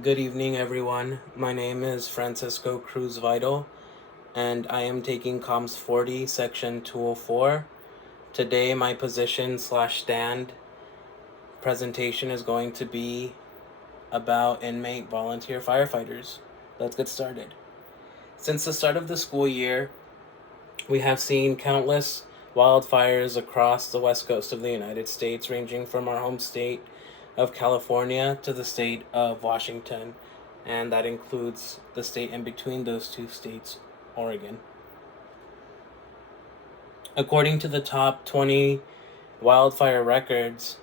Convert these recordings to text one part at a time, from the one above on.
Good evening, everyone. My name is Francisco Cruz Vital, and I am taking Comms 40, Section 204. Today, my position/stand presentation is going to be about inmate volunteer firefighters. Let's get started. Since the start of the school year, we have seen countless wildfires across the west coast of the United States, ranging from our home state of California to the state of Washington, and that includes the state in between those two states, Oregon. According to the top 20 wildfire records,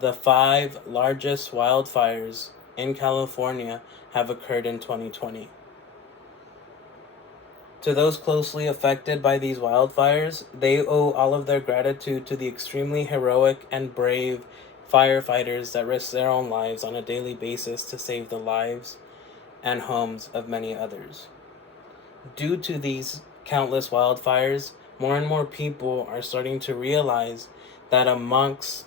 the 5 largest wildfires in California have occurred in 2020. To those closely affected by these wildfires, they owe all of their gratitude to the extremely heroic and brave firefighters that risk their own lives on a daily basis to save the lives and homes of many others. Due to these countless wildfires, more and more people are starting to realize that amongst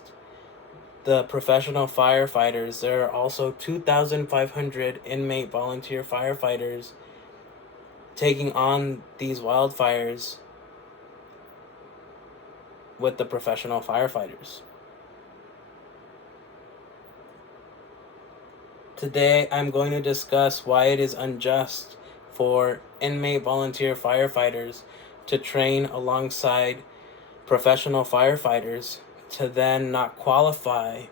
the professional firefighters, there are also 2,500 inmate volunteer firefighters taking on these wildfires with the professional firefighters. Today, I'm going to discuss why it is unjust for inmate volunteer firefighters to train alongside professional firefighters to then not qualify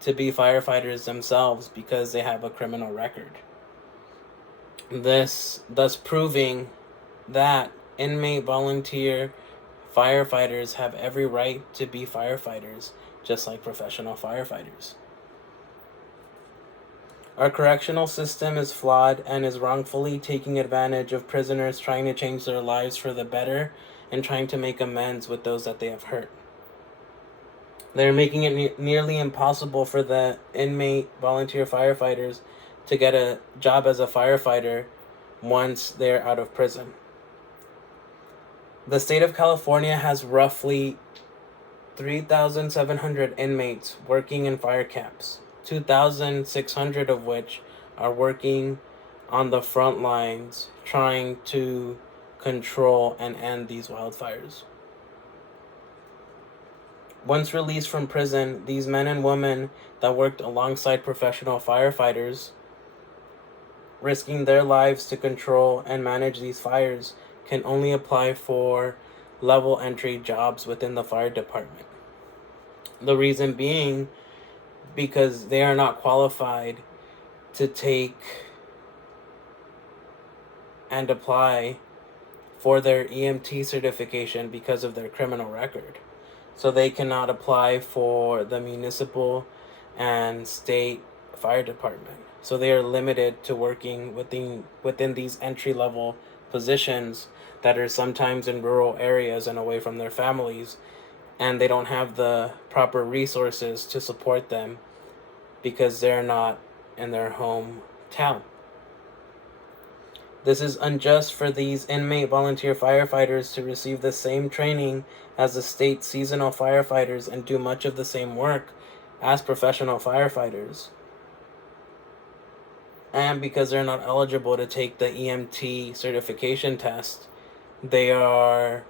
to be firefighters themselves because they have a criminal record. This thus proving that inmate volunteer firefighters have every right to be firefighters, just like professional firefighters. Our correctional system is flawed and is wrongfully taking advantage of prisoners trying to change their lives for the better and trying to make amends with those that they have hurt. They're making it nearly impossible for the inmate volunteer firefighters to get a job as a firefighter once they're out of prison. The state of California has roughly 3,700 inmates working in fire camps, 2,600 of which are working on the front lines trying to control and end these wildfires. Once released from prison, these men and women that worked alongside professional firefighters, risking their lives to control and manage these fires, can only apply for level entry jobs within the fire department. The reason being because they are not qualified to take and apply for their EMT certification because of their criminal record. So they cannot apply for the municipal and state fire department. So they are limited to working within these entry-level positions that are sometimes in rural areas and away from their families, and they don't have the proper resources to support them because they're not in their hometown. This is unjust for these inmate volunteer firefighters to receive the same training as the state seasonal firefighters and do much of the same work as professional firefighters. And because they're not eligible to take the EMT certification test, they are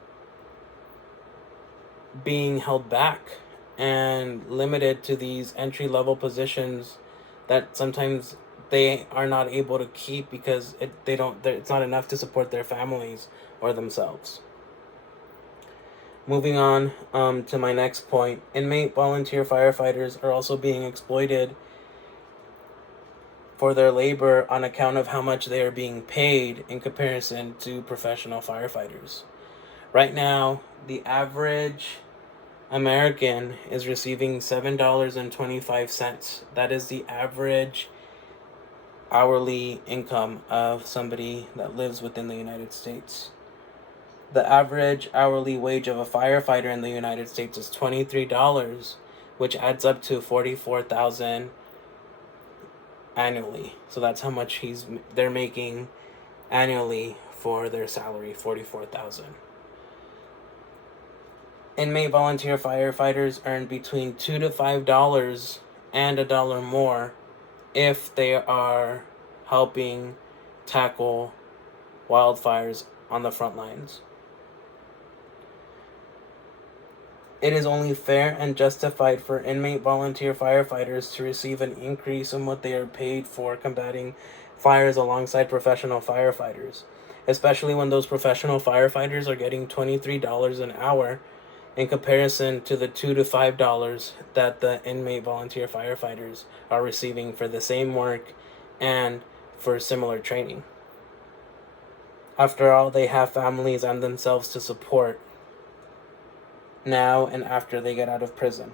being held back and limited to these entry-level positions that sometimes they are not able to keep because it's not enough to support their families or themselves. Moving on to my next point, inmate volunteer firefighters are also being exploited for their labor on account of how much they are being paid in comparison to professional firefighters. Right now, the average American is receiving $7.25. That is the average hourly income of somebody that lives within the United States. The average hourly wage of a firefighter in the United States is $23, which adds up to $44,000 annually. So that's how much they're making annually for their salary, $44,000. Inmate volunteer firefighters earn between $2 to $5 and $1 more if they are helping tackle wildfires on the front lines. It is only fair and justified for inmate volunteer firefighters to receive an increase in what they are paid for combating fires alongside professional firefighters, especially when those professional firefighters are getting $23 an hour in comparison to the $2 to $5 that the inmate volunteer firefighters are receiving for the same work and for similar training. After all, they have families and themselves to support now and after they get out of prison.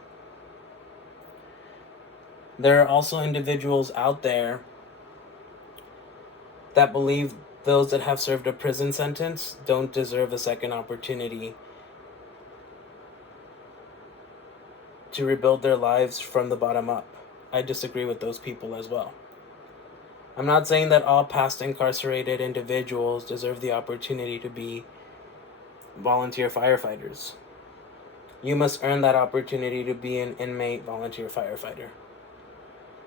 There are also individuals out there that believe those that have served a prison sentence don't deserve a second opportunity to rebuild their lives from the bottom up. I disagree with those people as well. I'm not saying that all past incarcerated individuals deserve the opportunity to be volunteer firefighters. You must earn that opportunity to be an inmate volunteer firefighter.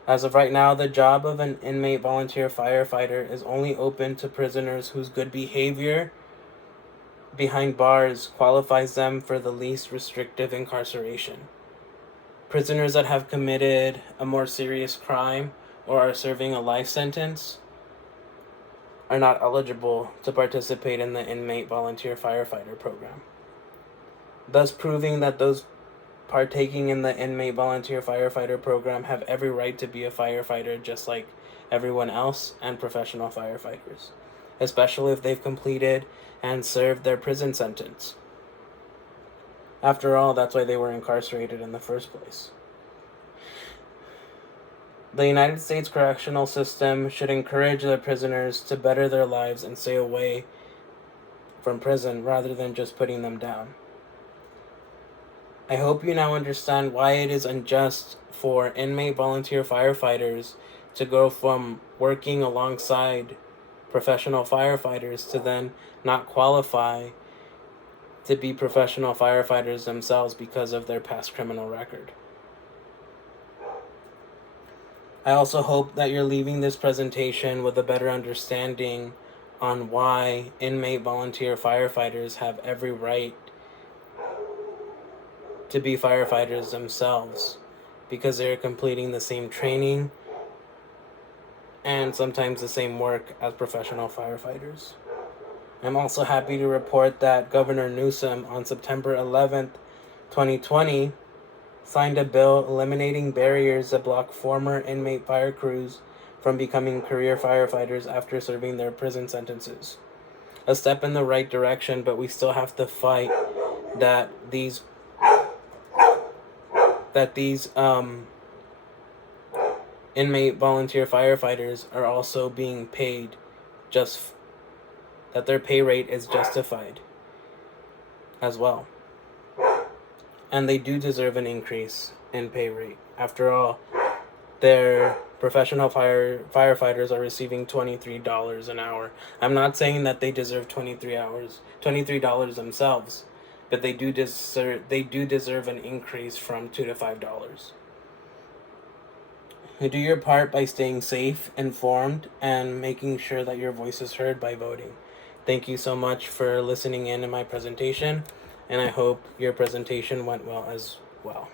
As of right now, the job of an inmate volunteer firefighter is only open to prisoners whose good behavior behind bars qualifies them for the least restrictive incarceration. Prisoners that have committed a more serious crime or are serving a life sentence are not eligible to participate in the inmate volunteer firefighter program, thus proving that those partaking in the inmate volunteer firefighter program have every right to be a firefighter just like everyone else and professional firefighters, especially if they've completed and served their prison sentence. After all, that's why they were incarcerated in the first place. The United States correctional system should encourage their prisoners to better their lives and stay away from prison rather than just putting them down. I hope you now understand why it is unjust for inmate volunteer firefighters to go from working alongside professional firefighters to then not qualify to be professional firefighters themselves because of their past criminal record. I also hope that you're leaving this presentation with a better understanding on why inmate volunteer firefighters have every right to be firefighters themselves, because they're completing the same training and sometimes the same work as professional firefighters. I'm also happy to report that Governor Newsom on September 11th, 2020, signed a bill eliminating barriers that block former inmate fire crews from becoming career firefighters after serving their prison sentences. A step in the right direction, but we still have to fight that these inmate volunteer firefighters are also being paid that their pay rate is justified as well. And they do deserve an increase in pay rate. After all, their professional firefighters are receiving $23 an hour. I'm not saying that they deserve $23 themselves, but they do deserve an increase from $2 to $5. Do your part by staying safe, informed, and making sure that your voice is heard by voting. Thank you so much for listening in my presentation, and I hope your presentation went well as well.